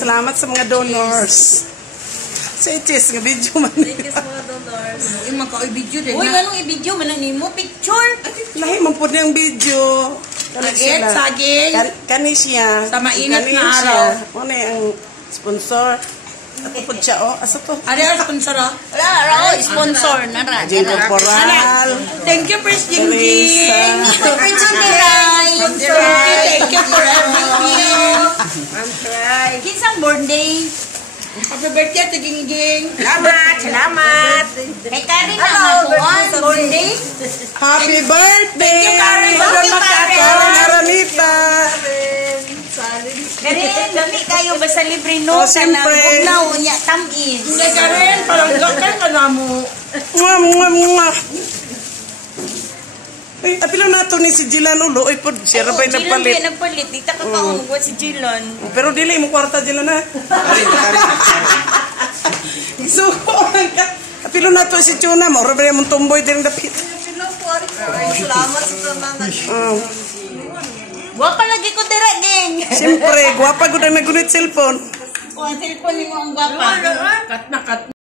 salamat sa mga donors. Sa itis, nga video man. Thank you sa mga donors. Yung magka-i-video din Uy, na. anong i-video? Mananin mo? Picture? Lahi man po na yung video. Agit, saging. Kani siya. Sa mainit Kani na siya. araw. Ano ang sponsor? Ako po siya, oh. Asa to? Ari sa kunsara. Wala, sponsor na rin. Jing Corporal. Thank you, Prince Jingjing. Teresa. Prince Jingjing. Thank you for everything. Kinsang birthday? Happy birthday to Jingjing. Salamat. Kay Karen na nga po birthday. Happy birthday! Thank you, Karen. Karen Aranita. Karen, dami kayo basta libre no? Oh, siyempre. Bugnaw niya, tamis. Hindi ka rin. Parang gakay ka na mo. Mwah, mwah, mwah. Ay, apilo na to ni si Jilan ulo. Ay po, siya rabay Jilan nagpalit. ba nagpalit? Dita ka kaunggot si Jilan. Pero dili mo kwarta Jilan ha. So, apilo na to si Chuna mo. Rabay mong tumboy din dapit. Salamat sa mga. Wapa lagi ko dira, geng. Siyempre, gwapa ko na nagunit cellphone. O, ang cellphone mo ang gwapa. Kat na kat.